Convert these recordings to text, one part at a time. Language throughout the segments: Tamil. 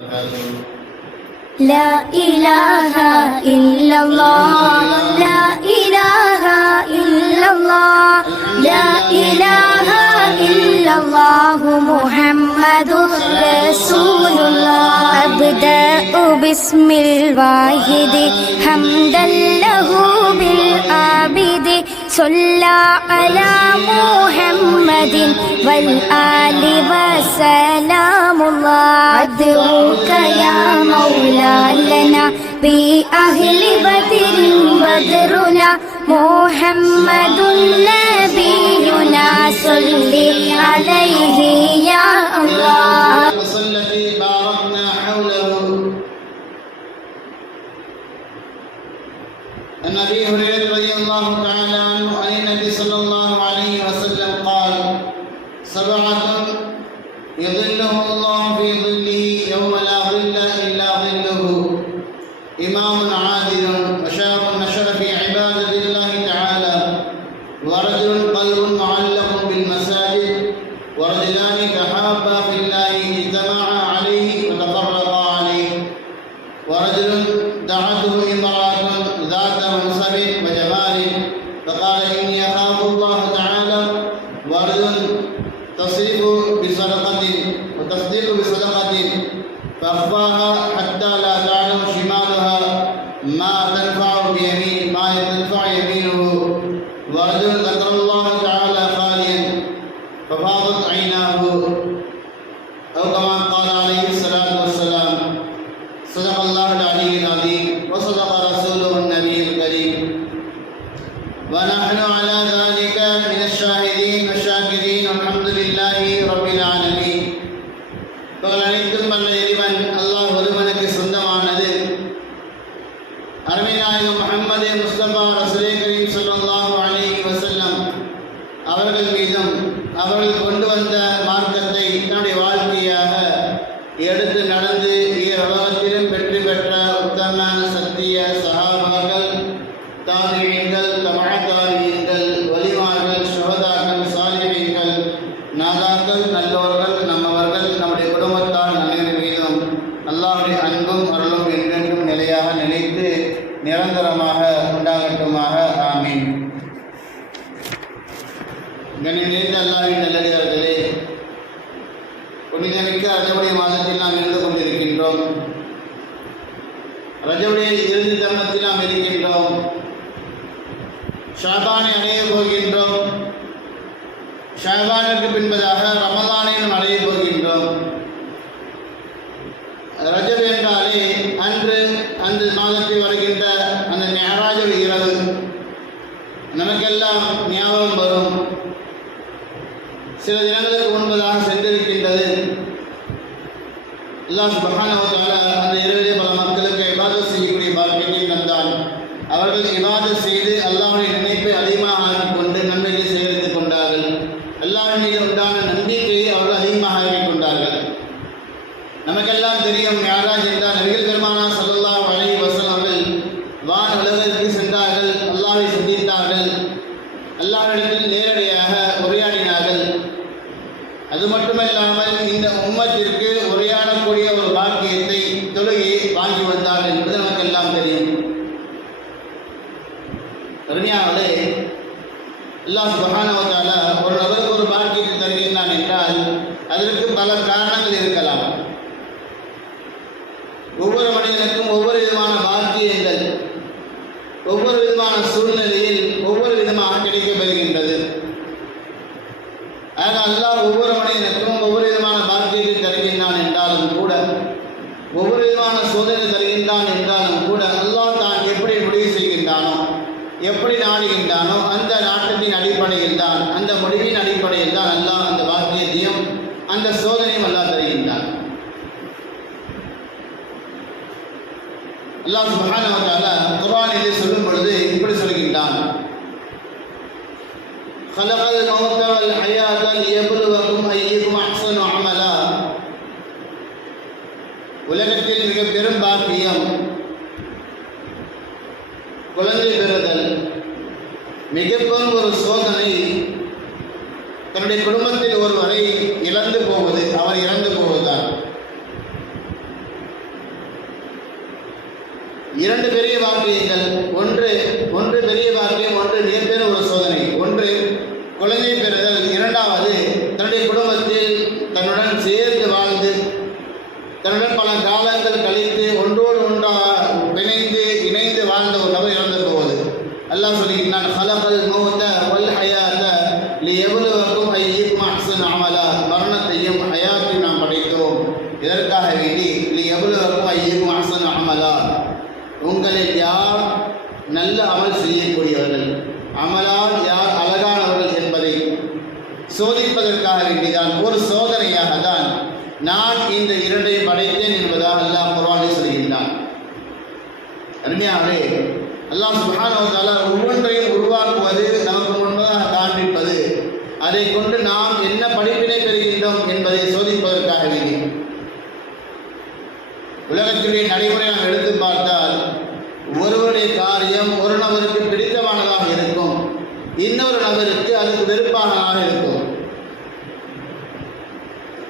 لا إله إلا الله لا إله إلا الله لا إله إلا الله محمد رسول الله أبدأ باسم الواحد حمدا له بالعابد صلى على محمد والآل وسلام الله أدعوك يا مولا لنا بأهل بدر بدرنا محمد نبينا صل عليه يا الله الذي باركنا حوله. عن أبي هريرة رضي الله تعالى عنه عن النبي صلى الله عليه وسلم قال: سبعة يظلهم الله في ظله يوم لا ظل إلا ظله، إمام عادل وشاب نشر في عبادة الله تعالى، ورجل قلب معلق بالمساجد، ورجلان تحابا في الله اجتمعا عليه وتفرقا عليه، ورجل دعته امرأة ذات منصب وجمال فقال إني أخاف الله تعالى، ورجل تصدق بصدقة فأخفاها حتى لا تعلم شمالها ما تنفع يمينه، ورجل ذكر الله تعالى خاليا ففاضت عيناه، أو كما قال عليه الصلاة والسلام. صدق الله العلي العظيم وصدق رسوله النبي الكريم، ونحن على ذلك من الشاهدين والشاكرين والحمد لله رب العالمين. அனைத்தும் வல்ல இறைவன் அல்லாஹ் ஒருவனுக்கு சொந்தமானது. அருமை நாயகம் முஹம்மது முஸ்தபா ரசூலே கரீம் ஸல்லல்லாஹு அலைஹி வஸல்லம் அவர்கள் மீதும் அவர்கள் கொண்டு வந்த மார்க்கத்தை தன்னுடைய வாழ்க்கையாக எடுத்து நடந்து உலகத்திலும் வெற்றி பெற்ற உத்தம சத்திய சஹாபாக்கள், தாபிஈன்கள், தபஅ தாபிஈன்கள், வலிமார்கள், ஷுஹதாக்கள், சாலிஹீன்கள், நாதாக்கள், நல்லோர்கள், நம்மவர்கள், நம்முடைய குடும்பத்தார் அனைவரின் மீதும் அல்லாஹ்வுடைய அன்பும் அருளும் என்றென்றும் நிலையாக நிலைத்து நிரந்தரமாக உண்டாகட்டுமாக. ஆமீன். கண்ணியமிக்க அல்லாஹ்வின் நல்லடியார்களே, புனிதமிக்க ரஜபுடைய மாதத்தில் நாம் இருந்து கொண்டிருக்கின்றோம். ரஜபுடைய இறுதி தருணத்தில் நாம் இருக்கின்றோம். ஷாபானை அடைய போகின்றோம். ஷாபானுக்கு பின்பதாக ரமலானையும் அடைய போகின்றோம். ரஜப் என்றாலே அந்த மாதத்தில் வருகின்ற அந்த மிஅராஜுடைய இரவு நமக்கெல்லாம் ஞாபகம் வரும். சில தினங்களுக்கு முன்பதாக சென்றிருக்கின்றது. அல்லாஹ் சுப்ஹானஹு வ தஆலா அந்த இரவிலே பல மக்களுக்கு இபாதத் செய்யக்கூடிய பாக்கியத்தை தந்தான். அவர்கள் இபாதத் செய்து அல்லாஹ்வுடைய நினைப்பை அதிகமாக ஆக்கிக் கொண்டு நன்மைகளை சேகரித்துக் கொண்டார்கள். அல்லாஹ்வின் மீது உண்டான நம்பிக்கையை அவர்கள் அதிகமாக ஆக்கிக் கொண்டார்கள். நமக்கெல்லாம் தெரியும், மிஅராஜ் என்றால் நபிகள் பெருமானார் ஸல்லல்லாஹு அலைஹி வஸல்லம் அவர்கள் வான உலகிற்கு சென்றார்கள், அல்லாஹ்வை சந்தித்தார்கள், அல்லாஹ்விடத்தில் நேரடியாக உரையாடினார்கள். அது மட்டுமல்லாமல் இந்த உம்மத்திற்கு உரையாடக்கூடிய ஒரு பாக்கியத்தை, தொழுகையை வாங்கி வந்தார்கள் என்பது நமக்கெல்லாம் தெரியும். கருணையாளே, அல்லாஹ் சுப்ஹானஹு வ தஆலா ஒரு நபருக்கு ஒரு பாக்கியத்தை தருகின்றான் என்றால் அதற்கு பல காரணங்கள் இருக்கலாம். ஒவ்வொரு மனிதனுக்கும் ஒவ்வொரு விதமான பாக்கியங்கள் ஒவ்வொரு விதமான சூழ்நிலையில் ஒவ்வொரு விதமாக கிடைக்கப்பெறுகின்றது. ஆக அல்லாஹ் ஒவ்வொரு மனிதனுக்கும் ஒவ்வொரு விதமான பாக்கியத்தை தருகின்றான் என்றாலும் கூட, ஒவ்வொரு விதமான சோதனை தருகின்றான் என்றாலும் கூட, அல்லாஹ் தான் எப்படி முடிவு செய்கின்றானோ, எப்படி நாடுகின்றானோ அந்த நாட்டத்தின் அடிப்படையில் தான், அந்த முடிவின் அடிப்படையில் தான் அல்லாஹ் அந்த பாக்கியத்தையும் அந்த சோதனையும் அல்லாஹ் தருகின்றான். அல்லாஹ் சுப்ஹானஹு வ தஆலா குர்ஆனிலே சொல்லும் பொழுது இப்படி சொல்கின்றான்: خلقல் மௌத வல் ஹயாத லியப்லுவக்கும் அய்யுக்கும் அஹ்ஸனு அமலா. உலகத்தில் மிக பெரும் பாக்கியம் குழந்தை பெறுதல். மிக பெரும் ஒரு சோதனை தன்னுடைய குடும்பத்தில் ஒருவரை இழந்து போவது, அவர் இறந்து போவதுதான். இரண்டு பெரிய வாக்கியங்கள், ஒன்று பெரிய வாக்கியம், ஒன்று மிகப்பெரிய ஒரு சோதனை. ஒன்று குழந்தை பெறுதல், இரண்டாவது தன்னுடைய குடும்பத்தில் தன்னுடன் சேர்ந்து வாழ்ந்து தன்னுடன் பல காலங்கள் கழித்து ஒன்றோடு ஒன்றாக இணைந்து வாழ்ந்த ஒரு நபர் இறந்து போவது. அல்லாஹ் சொல்லுகிறான், ஹலகல் மௌத வல் ஹயாத லியப்லுவக்கும் அய்யுக்கும் அஹ்ஸனு அமலா. மரணத்தையும் ஹயாத்தையும் நாம் படைத்தோம் இதற்காக வேண்டி, லியப்லுவக்கும் அய்யுக்கும் அஹ்ஸனு அமலா, உங்களில் யார் நல்ல அமல் செய்யக்கூடியவர்கள், அமலால் யார் அழகானவர்கள் என்பதை சோதிப்பதற்காக வேண்டிதான், ஒரு சோதனையாக தான் நான் இந்த இரண்டையும் படைத்தேன் என்பதாக அல்லாஹ் குர்ஆனில் சொல்கின்றான். அருமையாகவே அல்லாஹ் சுப்ஹானஹு வ தஆலா ஒவ்வொன்றையும் உருவாக்குவது, நமக்கு முன்பதாக காண்பிப்பது, அதை கொண்டு நாம் என்ன படிப்பினை பெறுகின்றோம் என்பதை சோதிப்பதற்காக வேண்டி. உலகத்திலே நடைமுறை நாம் எடுத்து பார்த்தால் ஒருவருடைய காரியம் ஒரு நபருக்கு பிடித்தமானதாக இருக்கும், இன்னொரு நபருக்கு அதுக்கு வெறுப்பானதாக இருக்கும்.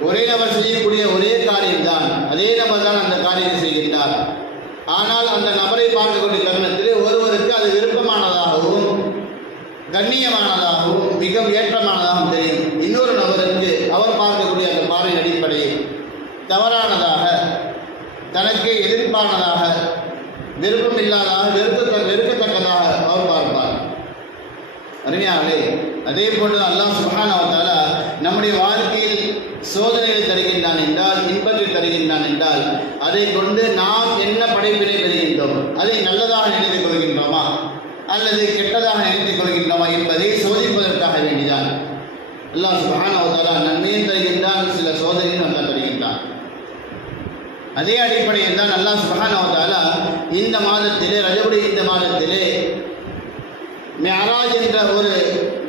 ஒரே நபர் செய்யக்கூடிய ஒரே காரியம்தான், அதே நபர் தான் அந்த காரியத்தை செய்கின்றார். ஆனால் அந்த நபரை பார்க்கக்கூடிய தருணத்தில் ஒருவருக்கு அது விருப்பமானதாகவும் கண்ணியமானதாகவும் மிக ஏற்றமானதாகவும் தெரியும். இன்னொரு நபருக்கு அவர் பார்க்கக்கூடிய அந்த பார்வையின் அடிப்படையில் தவறானதாக, தனக்கு எதிர்ப்பானதாக, விருப்பம் இல்லாததாக, வெறுக்கத்தக்கதாக அவர் பார்ப்பார். அருமையாகவே அதே போன்று அல்லாஹ் சுப்ஹானஹு வ தஆலா நம்முடைய வாழ்க்கையில் சோதனைகளை தருகின்றான் என்றால், இன்பத்தை தருகின்றான் என்றால், அதை கொண்டு நாம் என்ன படைப்பினை பெறுகின்றோம், அதை நல்லதாக நினைத்துக் கொள்கின்றோமா அல்லது கெட்டதாக நினைத்துக் கொள்கின்றோமா என்பதை சோதிப்பதற்காக வேண்டிதான் அல்லாஹ் சுப்ஹானஹு வ தஆலா நன்மையும் தருகின்றான், சில சோதனையும் நல்லா தருகின்றான். அதே அடிப்படையில் தான் அல்லாஹ் சுப்ஹானஹு வ தஆலா இந்த மாதத்திலே, ரஜபுடைய இந்த மாதத்திலே மிஅராஜ் என்ற ஒரு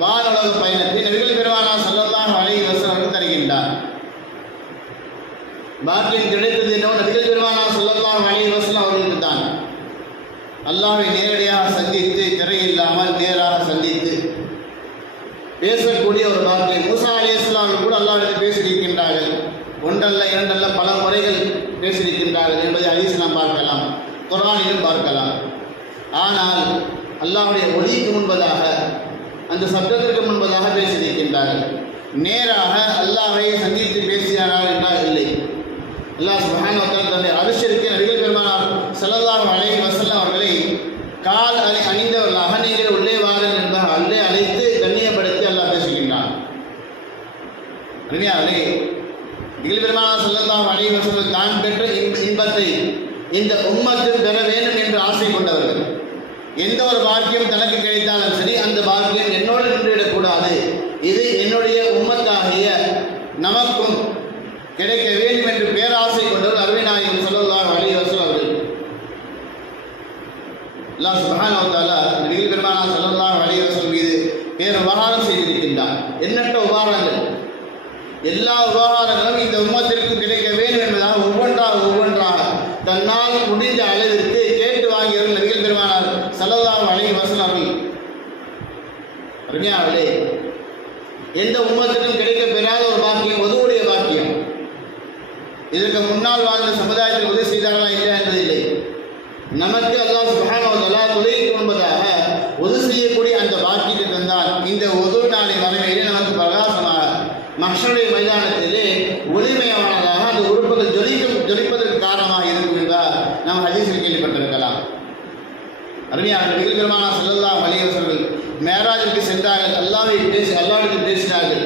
வானுலக பயணத்தை நபிகள் பெருமானார் ஸல்லல்லாஹு அலைஹி வஸல்லம் தருகின்றார். பாக்கியம் கிடைத்தது என்னவோ நபிகள் பெருமானார் ஸல்லல்லாஹு அலைஹி வஸல்லம் அவர்களுக்கு தான். அல்லாஹ்வை நேரடியாக சந்தித்து, திரை இல்லாமல் நேராக சந்தித்து பேசக்கூடிய ஒரு பாக்கியம். மூசா அலைஹிஸ்ஸலாம் கூட அல்லாஹ்விடம் பேசியிருக்கின்றார்கள். ஒன்றல்ல இரண்டல்ல பல முறைகள் பேசியிருக்கின்றார்கள் என்பதை ஹதீஸில் நாம் பார்க்கலாம், குர்ஆனிலும் பார்க்கலாம். ஆனால் அல்லாஹ்வுடைய ஒலிக்கு முன்பதாக, அந்த சப்தத்திற்கு முன்பதாக பேசியிருக்கின்றார்கள். நேராக அல்லாஹ்வை சந்தித்து பேசினார்கள் என்றால் இல்லை. அல்லாஹ் சுப்ஹானஹு வ தஆலா தன்னுடைய அரிசிற்கு நபிகள் பெருமானார் ஸல்லல்லாஹு அலைஹி வஸல்லம் அவர்களை கால் அணிந்தவர்களாக நீங்கள் உள்ளே வாருங்கள் என்பதாக உள்ளே அழைத்து கண்ணியப்படுத்தி அல்லாஹ் பேசுகின்றான். அருமையானவர்களே, நபிகள் பெருமானார் ஸல்லல்லாஹு அலைஹி வஸல்லம் தான் பெற்ற இன்பத்தை இந்த உம்மத்தில் பெற வேண்டும் என்று ஆசை கொண்டவர்கள். எந்த ஒரு பாக்கியம் தனக்கு கிடைத்தாலும் சரி, அந்த பாக்கியம் என்னோடு நின்றுவிடக்கூடாது, இது என்னுடைய உம்மத்தாகிய நமக்கும் கிடைக்க வேண்டும் என்று பேராசை கொண்டவர் அருமை நாயகம் ஸல்லல்லாஹு அலைஹி வஸல்லம் அவர்கள். அல்லாஹ் சுப்ஹானஹு வ தஆலா நபிகள் பெருமானார் ஸல்லல்லாஹு அலைஹி வஸல்லம் மீது பேர் உபகாரம் செய்திருக்கின்றார். எண்ணற்ற உபகாரங்கள், எல்லா உபகாரங்களும் இந்த உம்மத்திற்கு கிடைக்க வேண்டும் என்பதாக ஒவ்வொன்றாக தன்னால் முடிந்த அளவிற்கு கேட்டு வாங்கியவர்கள் நபிகள் பெருமானார் ஸல்லல்லாஹு அலைஹி வஸல்லம் அவர்கள். அருமையானவர்களே, எந்த உம்மத்திற்கும் கிடைக்க பெறாத ஒரு பாக்கியம் உதவுடைய பாக்கியம். இதற்கு முன்னால் வாழ்ந்த சமுதாயத்தில் உதவி செய்தார்களா இல்லையா என்பதில்லை. நமக்கு அல்லாஹ் சுப்ஹானஹு வ தஆலா தொழுகைக்கு முன்பதாக உதவி செய்யக்கூடிய அந்த பாக்கியத்தை தந்தால், இந்த உதவு நாளை மறுமையிலே நமக்கு பிரகாசமாக மஹ்ஷருடைய மைதானத்திலே ஒளிமயமானதாக அந்த உறுப்புகள் ஜொலிப்பதற்கு காரணமாக இருக்கும் என்றால் நாம் ஹதீஸில் கேள்விப்பட்டிருக்கலாம். அருமையான நபிகள் பெருமானார் ஸல்லல்லாஹு அலைஹி வஸல்லம் மேராஜுக்கு சென்றார்கள், அல்லாஹ்விடம் பேசினார்கள்.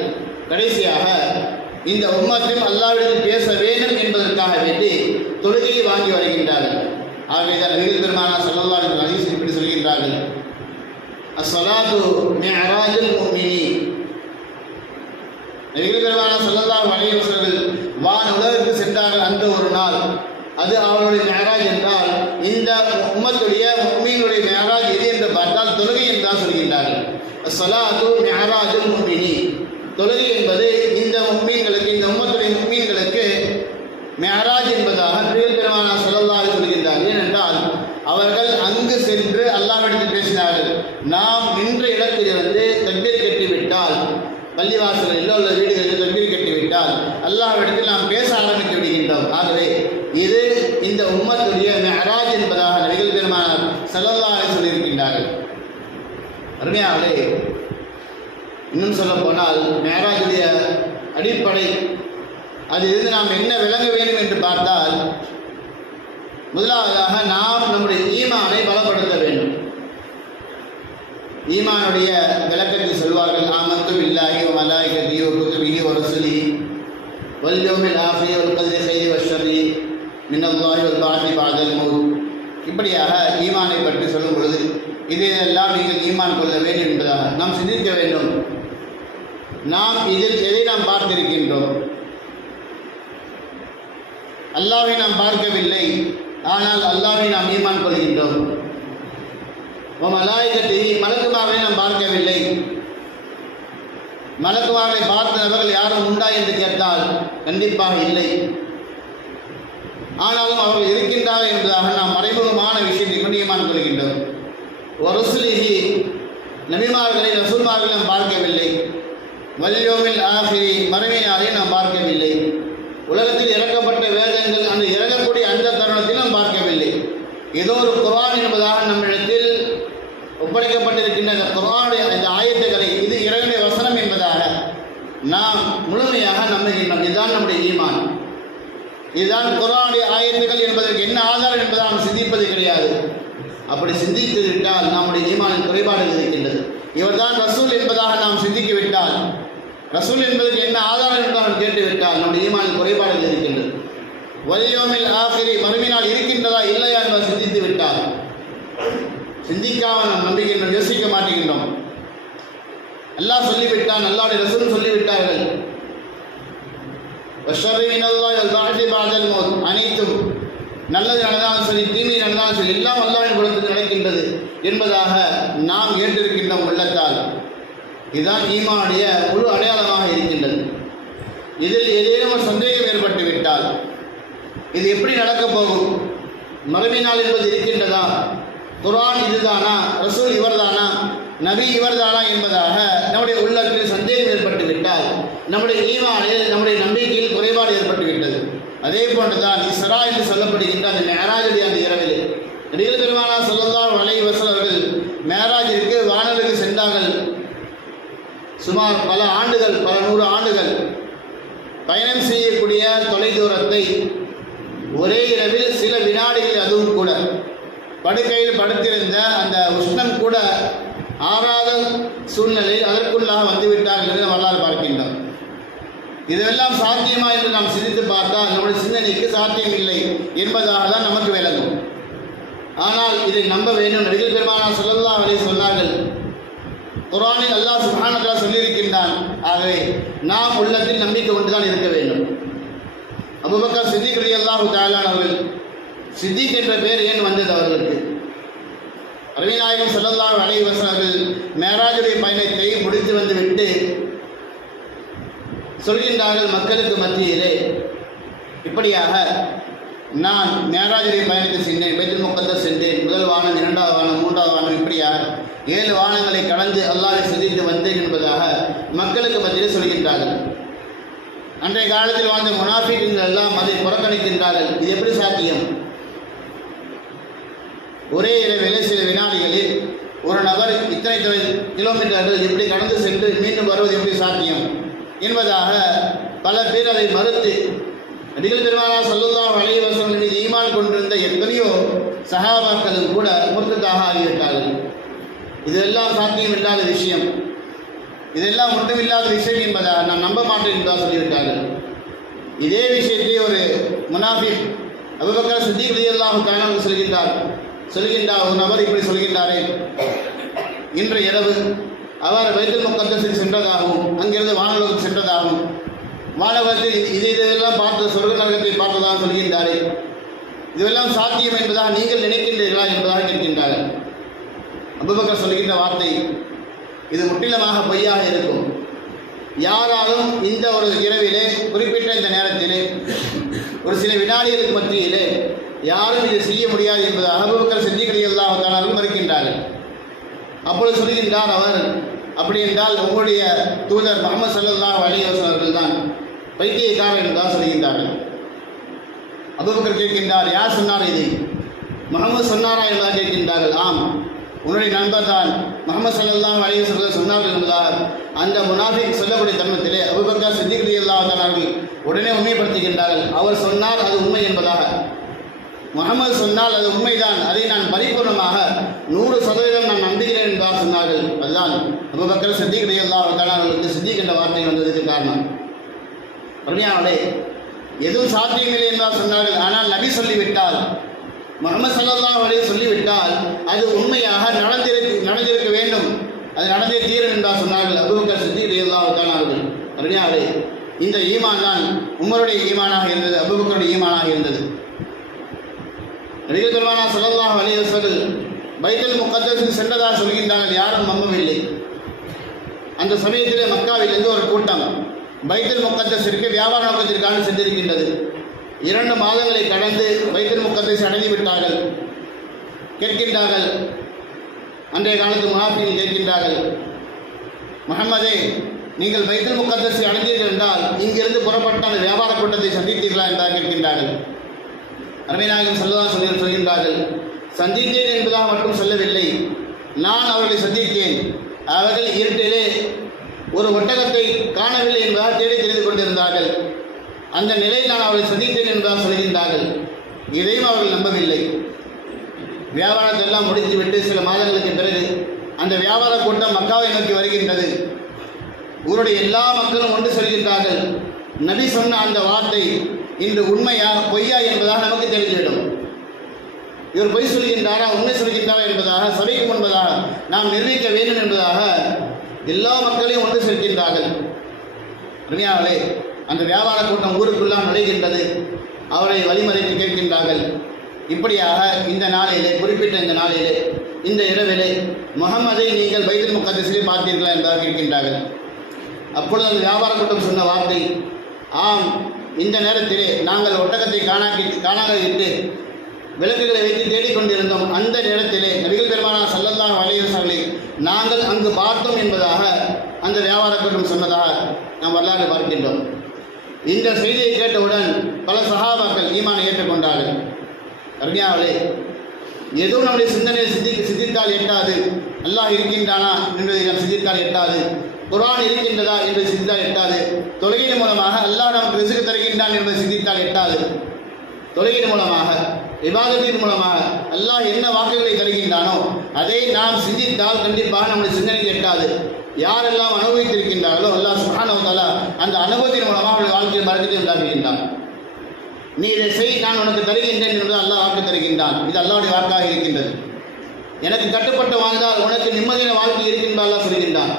கடைசியாக இந்த உம்மத்தையும் அல்லாஹ்விடம் பேச வேண்டும் என்பதற்காக வேண்டி தொழுகையை வாங்கி வருகின்றார்கள். ஆகவே தான் நபிகள் பெருமானார் ஸல்லல்லாஹு அலைஹி வஸல்லம் இப்படி சொல்கின்றார்கள், அஸ்ஸலாத்து மிஅராஜுல் முஃமினீன். நபிகள் பெருமானார் ஸல்லல்லாஹு அலைஹி வஸல்லம் வான் உலகிற்கு சென்றார்கள். அந்த ஒரு நாள் அது அவருடைய மேராஜ் என்றால், இந்த உம்மத்துடைய முஃமினுடைய மேராஜ் எது என்று பார்த்தால் தொழுகை என்றால் சொல்கின்றார்கள். அஸ்ஸலாத்து மிஅராஜுல் முஃமினீன். தொழுகை என்பது இந்த முஃமின்களுக்கு, இந்த உம்மத்துடைய முஃமின்களுக்கு மேராஜ் என்பதாக நபிகள் பெருமானார் ஸல்லல்லாஹு அலைஹி சொல்கின்றார்கள். ஏனென்றால் அவர்கள் அங்கு சென்று அல்லாஹ்விடத்தில் பேசினார்கள். நாம் நின்ற இடத்திலிருந்து தக்பீர் கட்டிவிட்டால், பள்ளிவாசலில் உள்ள வீடுகளில் தக்பீர் கட்டிவிட்டால் அல்லாஹ்விடத்தில் நாம் பேச ஆரம்பித்து விடுகின்றோம். ஆகவே இது இந்த உம்மத்துடைய மேராஜ் என்பதாக நபிகள் பெருமானார் உண்மையாகவே இன்னும் சொல்ல போனால் மேராஜுடைய அடிப்படை அதிலிருந்து நாம் என்ன விளங்க வேண்டும் என்று பார்த்தால், முதலாவதாக நாம் நம்முடைய ஈமானை பலப்படுத்த வேண்டும். ஈமானுடைய விளக்கத்தில் சொல்வார்கள், ஆமன்து பில்லாஹி வ மலாயிகத்திஹி வ குதுபிஹி வ ருசுலிஹி வல் யௌமில் ஆகிர் வல் கத்ரி கைரி வ ஷர்ரி மினல்லாஹி வல் பஅதி பஅதல் மௌத். இப்படியாக ஈமானை பற்றி சொல்லும் பொழுது இதையெல்லாம் நீங்கள் ஈமான் கொள்ள வேண்டும் என்பதாக நாம் சிந்திக்க வேண்டும். நாம் இதில் எதை நாம் பார்த்திருக்கின்றோம்? அல்லாஹ்வை நாம் பார்க்கவில்லை, ஆனால் அல்லாஹ்வை நாம் ஈமான் கொள்கின்றோம். மலாயிகத்திஹி மலக்குமார்களை நாம் பார்க்கவில்லை. மலக்குமார்களை பார்த்த நபர்கள் யாரும் உண்டா என்று கேட்டால் கண்டிப்பாக இல்லை. ஆனாலும் அவர்கள் இருக்கின்றார்கள் என்பதாக நாம் மறைமுகமான விஷயத்தை கொண்டு ஈமான் கொள்கின்றோம். ரசூலிஹி நபிமார்களை ரசூல்மார்களை நாம் பார்க்கவில்லை. வல் யௌமில் ஆகிரி மறுமை நாளை நாம் பார்க்கவில்லை. உலகத்தில் இறக்கப்பட்ட வேதங்கள் அந்த இறங்கக்கூடிய அந்த தருணத்தில் நாம் பார்க்கவில்லை. ஏதோ ஒரு குர்ஆன் என்பதாக நம்மிடத்தில் ஒப்படைக்கப்பட்டிருக்கின்ற அந்த குர்ஆனுடைய அந்த ஆயத்துக்களை இது இறைவனுடைய வசனம் என்பதாக நாம் முழுமையாக நம்புகின்றோம். இதுதான் நம்முடைய ஈமான். இதுதான் குர்ஆனுடைய ஆயத்துக்கள் என்பதற்கு என்ன ஆதாரம் என்பதை நாம் சிந்திப்பது கிடையாது. அப்படி சிந்தித்து விட்டால் நம்முடைய ஈமானின் குறைபாடுகள் இருக்கின்றது. இவர்தான் ரசூல் என்பதாக நாம் சிந்திக்கிவிட்டால், ரசூல் என்பதற்கு என்ன ஆதாரம் என்பதாக கேட்டுவிட்டால் நம்முடைய ஈமானின் குறைபாடுகள் இருக்கின்றது. வல் யௌமில் ஆகிரி மறுமையினால் இருக்கின்றதா இல்லையா என்பதை சிந்தித்து விட்டால், சிந்திக்காமல் நாம் நம்புகின்றோம், யோசிக்க மாட்டேங்கின்றோம். அல்லாஹ் சொல்லிவிட்டான், அல்லாஹ்வுடைய ரசூல் சொல்லிவிட்டார்கள், அனைத்தும் நல்லது நடந்தாலும் சரி தீமை நடந்தாலும் சரி எல்லாம் அல்லாஹ்வின் புறத்தில் நடக்கின்றது என்பதாக நாம் ஏற்றிருக்கின்றோம் உள்ளத்தால். இதுதான் ஈமானுடைய முழு அடையாளமாக இருக்கின்றது. இதில் ஏதேனும் ஒரு சந்தேகம் ஏற்பட்டு விட்டால் இது எப்படி நடக்கப் போகும், மறுமை நாள் என்பது இருக்கின்றதா, குர்ஆன் இதுதானா, ரசூல் இவர்தானா, நபி இவர்தானா என்பதாக நம்முடைய உள்ளத்தில் சந்தேகம் ஏற்பட்டு விட்டால் நம்முடைய ஈமானில் நம்முடைய நம்பிக்கையில் குறைபாடு ஏற்பட்டுவிட்டது. அதே போன்றுதான் இஸ்ரா என்று சொல்லப்படுகின்ற அந்த மேராஜுடைய அந்த இரவில் நபிகள் பெருமானார் ஸல்லல்லாஹு அலைஹி வஸல்லம் அவர்கள் மேராஜிற்கு வானலுக்கு சென்றார்கள். சுமார் பல ஆண்டுகள், பல 100 ஆண்டுகள் பயணம் செய்யக்கூடிய தொலைதூரத்தை ஒரே இரவில் சில வினாடிகள், அதுவும் கூட படுக்கையில் படுத்திருந்த அந்த உஷ்ணம் கூட ஆறாத சூழ்நிலையில் அதற்குள்ளாக வந்துவிட்டார்கள் என்று வரலாறு பார்க்கின்றோம். இதெல்லாம் சாத்தியமா என்று நாம் சிந்தித்து பார்த்தால் நம்முடைய சிந்தனைக்கு சாத்தியம் இல்லை என்பதாக தான் நமக்கு விளங்கும். ஆனால் இதை நம்ப வேண்டும். நபிகள் பெருமானார் ஸல்லல்லாஹு அலைஹி சொன்னார்கள், குர்ஆனில் அல்லாஹ் சுப்ஹானஹு வ தஆலா சொல்லியிருக்கின்றான். ஆகவே நாம் உள்ளத்தில் நம்பிக்கை கொண்டுதான் இருக்க வேண்டும். அபூபக்கர் சித்திக் ரலியல்லாஹு தஆலா அவர்கள், சித்திக் என்ற பெயர் ஏன் வந்தது அவர்களுக்கு? நபிநாயகம் ஸல்லல்லாஹு அலைஹி வஸல்லம் அவர்கள் மேராஜுடைய பயணத்தை முடித்து வந்து விட்டு சொல்கின்றார்கள் மக்களுக்கு மத்தியிலே, இப்படியாக நான் மேராஜுடைய பயணத்தை சென்றேன், பைத்துல் முகத்தஸ் சென்றேன், முதல் வானம், 2வது வானம், 3வது வானம், இப்படியாக 7 வானங்களை கடந்து அல்லாஹ்வை சந்தித்து வந்தேன் என்பதாக மக்களுக்கு மத்தியிலே சொல்கின்றார்கள். அன்றைய காலத்தில் வாழ்ந்த முனாஃபிக்குகள் எல்லாம் அதை புறக்கணிக்கின்றார்கள். இது எப்படி சாத்தியம்? ஒரே இரவில் சில வினாடிகளில் ஒரு நபர் இத்தனை கிலோமீட்டர்கள் எப்படி கடந்து சென்று மீண்டும் வருவது எப்படி சாத்தியம் என்பதாக பல பேர் அதை மறுத்து நபிகள் பெருமானார் ஸல்லல்லாஹு அலைஹி வஸல்லம் மீது ஈமான் கொண்டிருந்த எத்தனையோ சஹாபாக்களும் கூட முர்த்ததாக ஆகிவிட்டார்கள். இதெல்லாம் சாத்தியம் இல்லாத விஷயம், இதெல்லாம் ஒன்றுமில்லாத விஷயம் என்பதாக நான் நம்ப மாட்டேன் என்பதாக சொல்லிவிட்டார்கள். இதே விஷயத்தை ஒரு முனாஃபிக் அபூபக்கர் சித்திக் ரலியல்லாஹு தஆலா சொல்கின்றார். ஒரு நபர் இப்படி சொல்கின்றாரே, இன்று இரவு அவர் பைத்துல் முகத்தஸில் சென்றதாகவும் அங்கிருந்து வானலோகம் சென்றதாகவும் வானலோகத்தில் இதெல்லாம் பார்த்து சொர்க்க நரகத்தை பார்த்ததாக சொல்கின்றாரே, இதுவெல்லாம் சாத்தியம் என்பதாக நீங்கள் நினைக்கின்றீர்களா என்பதாக கேட்கின்றார்கள். அபூபக்கர் சொல்கின்ற வார்த்தை இது முற்றிலுமாக பொய்யாக இருக்கும். யாராலும் இந்த ஒரு இரவிலே, குறிப்பிட்ட இந்த நேரத்திலே, ஒரு சில வினாடிகளுக்கு மத்தியிலே யாரும் இதை செய்ய முடியாது என்பதாக அபூபக்கர் சித்திக் ரலியல்லாஹு தஆலா மறுக்கின்றார்கள். அப்பொழுது சொல்கின்றார் அவர், அப்படி என்றால் உங்களுடைய தூதர் முஹம்மது ஸல்லல்லாஹு அலைஹி வஸல்லம் அவர்கள் தான் பைத்தியக்காரர் என்றுதான் சொல்கின்றார்கள். அபூபக்கர் கேட்கின்றார், யார் சொன்னார் இதை? முஹம்மது சொன்னாரா என்பதாக கேட்கின்றார்கள். ஆம், உன்னுடைய நண்பர் தான் முஹம்மது ஸல்லல்லாஹு அலைஹி வஸல்லம் சொன்னார்கள் என்பதாக அந்த முனாஃபிக் சொல்லக்கூடிய தருணத்திலே அபூபக்கர் சித்திக் ரலியல்லாஹு தஆலா அவர்கள் உடனே உண்மைப்படுத்துகின்றார்கள். அவர் சொன்னால் அது உண்மை என்பதாக, முஹம்மது சொன்னால் அது உண்மைதான், அதை நான் பரிபூர்ணமாக 100% நான் நம்புகிறேன் என்பதாக சொன்னார்கள். அதுதான் அபூபக்கர் சித்திக் ரலியல்லாஹு தஆலா அவர்களுக்கு சித்திக் என்ற வார்த்தை வந்ததுக்கு காரணம். அருமையானவர்களே, எதுவும் சாத்தியமில்லை என்பதாக சொன்னார்கள். ஆனால் நபி சொல்லிவிட்டால், முஹம்மது ஸல்லல்லாஹு அலைஹி சொல்லிவிட்டால் அது உண்மையாக நடந்திருக்க வேண்டும், அது நடந்தே தீரும் என்பதாக சொன்னார்கள் அபூபக்கர் சித்திக் ரலியல்லாஹு தஆலா அவர்கள். அருமையானவர்களே, இந்த ஈமான் தான் உமருடைய ஈமானாக இருந்தது, அபூபக்கருடைய ஈமானாக இருந்தது. நபிகள் பெருமானார் ஸல்லல்லாஹு அலைஹி வஸல்லம் பைத்துல் முகத்தஸுக்கு சென்றதாக சொல்கின்றார்கள். யாரும் நம்பவில்லை. அந்த சமயத்திலே மக்காவிலிருந்து ஒரு கூட்டம் பைத்துல் முகத்தஸிற்கு வியாபார நோக்கத்திற்காக சென்றிருக்கின்றது. 2 மாதங்களை கடந்து பைத்துல் முகத்தஸை அடைந்து விட்டார்கள். கேட்கின்றார்கள், அன்றைய காலத்து முனாஃபிகள் கேட்கின்றார்கள், முஹம்மதே, நீங்கள் பைத்துல் முகத்தஸை அடைந்தீர்கள் என்றால் இங்கிருந்து புறப்பட்ட அந்த வியாபார கூட்டத்தை சந்தித்தீர்களா என்றால் கேட்கின்றார்கள். அருமைநாயகம் ஸல்லல்லாஹு அலைஹி வஸல்லம் சொல்கின்றார்கள், சந்தித்தேன் என்பதாக மட்டும் சொல்லவில்லை, நான் அவர்களை சந்தித்தேன். அவர்கள் இருட்டிலே ஒரு ஒட்டகத்தை காணவில்லை என்பதாக தேடி தெரிந்து கொண்டிருந்தார்கள். அந்த நிலையில் நான் அவர்களை சந்தித்தேன் என்பதாக சொல்கின்றார்கள். இதையும் அவர்கள் நம்பவில்லை. வியாபாரத்தை எல்லாம் முடித்துவிட்டு சில மாதங்களுக்கு பிறகு அந்த வியாபார கூட்டம் மக்காவை நோக்கி வருகின்றது. ஊருடைய எல்லா மக்களும் ஒன்று செல்கின்றார்கள். நபி சொன்ன அந்த வார்த்தை இன்று உண்மையா பொய்யா என்பதாக நமக்கு தெரிந்துவிடும். இவர் பொய் சொல்கின்றாரா உண்மை சொல்கின்றாரா என்பதாக சபைக்கு முன்பதாக நாம் நிர்ணயிக்க வேண்டும் என்பதாக எல்லா மக்களையும் ஒன்று சேர்க்கின்றார்கள். அருமையானவர்களே, அந்த வியாபார கூட்டம் ஊருக்குள்ளாம் நுழைகின்றது. அவரை வழிமறைத்து கேட்கின்றார்கள். இப்படியாக இந்த நாளிலே, குறிப்பிட்ட இந்த நாளிலே, இந்த இரவிலே முஹம்மதை நீங்கள் பைத்துல் முகத்தஸிலே பார்த்தீர்களா என்பதாக கேட்கின்றார்கள். அப்பொழுது அந்த வியாபார கூட்டம் சொன்ன வார்த்தை, ஆம், இந்த நேரத்திலே நாங்கள் ஒட்டகத்தை காணாக விட்டு விளக்குகளை வைத்து தேடிக்கொண்டிருந்தோம். அந்த நேரத்திலே நபிகள் பெருமானார் ஸல்லல்லாஹு அலைஹி வஸல்லம் நாங்கள் அங்கு பார்த்தோம் என்பதாக அந்த வியாபார கூட்டம் சொன்னதாக நாம் வரலாறு பார்க்கின்றோம். இந்த செய்தியை கேட்டவுடன் பல சஹாபாக்கள் ஈமானை ஏற்றுக்கொண்டார்கள். அருமையானவர்களே, எதுவும் நம்முடைய சிந்தனையை சிந்தித்தால் எட்டாது. அல்லாஹ் இருக்கின்றானா என்பதை நாம் சிந்தித்தால் எட்டாது. குர்ஆன் இருக்கின்றதா என்று சிந்தித்தால் எட்டாது. தொழுகையின் மூலமாக அல்லாஹ் நமக்கு ரிஸ்க் தருகின்றான் என்பதை சிந்தித்தால் எட்டாது. தொழுகையின் மூலமாக, இபாதத்தின் மூலமாக அல்லாஹ் என்ன வாக்குகளை தருகின்றானோ அதை நாம் சிந்தித்தால் கண்டிப்பாக நம்முடைய சிந்தனைக்கு எட்டாது. யாரெல்லாம் அனுபவித்திருக்கின்றார்களோ அல்லாஹ் சுப்ஹானஹு வ தஆலா அந்த அனுபவத்தின் மூலமாக அவருடைய வாழ்க்கையில் பரக்கத்தை உண்டாக்குகின்றான். நீ இதை செய், நான் உனக்கு தருகின்றேன் என்று அல்லாஹ் வாக்கு தருகின்றான். இது அல்லாஹ்வுடைய வாக்காக இருக்கின்றது. எனக்கு கட்டுப்பட்டு வாழ்ந்தால் உனக்கு நிம்மதியான வாழ்க்கை இருக்கின்ற அல்லாஹ் சொல்கின்றான்.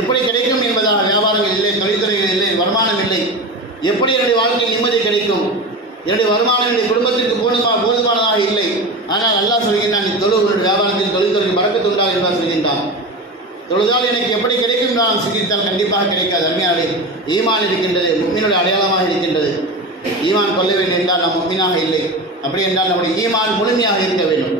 எப்படி கிடைக்கும் என்பதாக வியாபாரங்கள் இல்லை, தொழில்துறைகள் இல்லை, வருமானம் இல்லை. எப்படி என்னுடைய வாழ்க்கையில் நிம்மதி கிடைக்கும்? என்னுடைய வருமானம் என்னுடைய குடும்பத்திற்கு போதுமானதாக இல்லை. ஆனால் அல்லாஹ் சொல்கின்றான், நீ தொழு, உன்னுடைய வியாபாரத்தில் தொழில்துறைக்கு பரக்கத்து உண்டாகும் என்பதாக சொல்கின்றான். தொழுதால் எனக்கு எப்படி கிடைக்கும் நாம் சிந்தித்தால் கண்டிப்பாக கிடைக்காது. அருமையாளே, ஈமான் இருக்கின்றது, முஃமினுடைய அடையாளமாக இருக்கின்றது. ஈமான் கொள்ள வேண்டும் என்றால் நாம் முஃமினாக இல்லை. அப்படி என்றால் நம்முடைய ஈமான் முழுமையாக இருக்க வேண்டும்.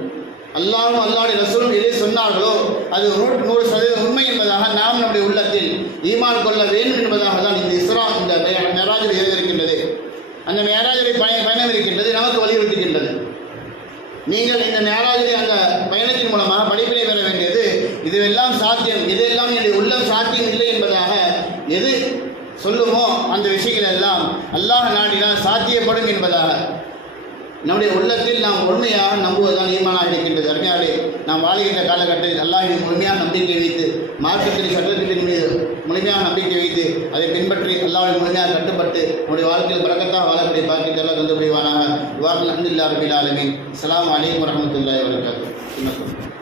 அல்லாஹ்வும் அல்லாஹ்வுடைய ரசூலும் எதை சொன்னார்களோ அது 100% உண்மை என்பதாக நாம் நம்முடைய உள்ளத்தில் ஈமான் கொள்ள வேண்டும் என்பதாக தான் இந்த இஸ்ரா, இந்த மேராஜில் இருக்கின்றது. அந்த மேராஜிலே பயணம் இருக்கின்றது, நமக்கு வலியுறுத்துகின்றது. நீங்கள் இந்த மேராஜிலே அந்த பயணத்தின் மூலமாக படிப்பினை பெற வேண்டியது, இதுவெல்லாம் சாத்தியம், இதெல்லாம் என்னுடைய உள்ளம் சாத்தியம் இல்லை என்பதாக எது சொல்லுமோ அந்த விஷயங்கள் எல்லாம் அல்லாஹ் நாடினால் சாத்தியப்படும் என்பதாக நம்முடைய உள்ளத்தில் நாம் முழுமையாக நம்புவதுதான் ஈமானாக இருக்கின்றது. அருமையாளே, நாம் வாழ்கின்ற காலகட்டத்தில் அல்லாஹ்வின் முழுமையாக நம்பிக்கை வைத்து, மார்க்கத்தின் சட்டத்தின் மீது முழுமையாக நம்பிக்கை வைத்து அதை பின்பற்றி அல்லாஹ்வின் முழுமையாக கட்டுப்பட்டு நம்முடைய வாழ்க்கையில் பரக்கத்தாக வாழக்கூடிய பாக்கியத்தை எல்லாம் தந்து முடிவானாக. அல்ஹம்துலில்லாஹி ரப்பில் ஆலமீன். அஸ்ஸலாமு அலைக்கும் வரஹ்மத்துல்லாஹி வபரகாத்துஹு.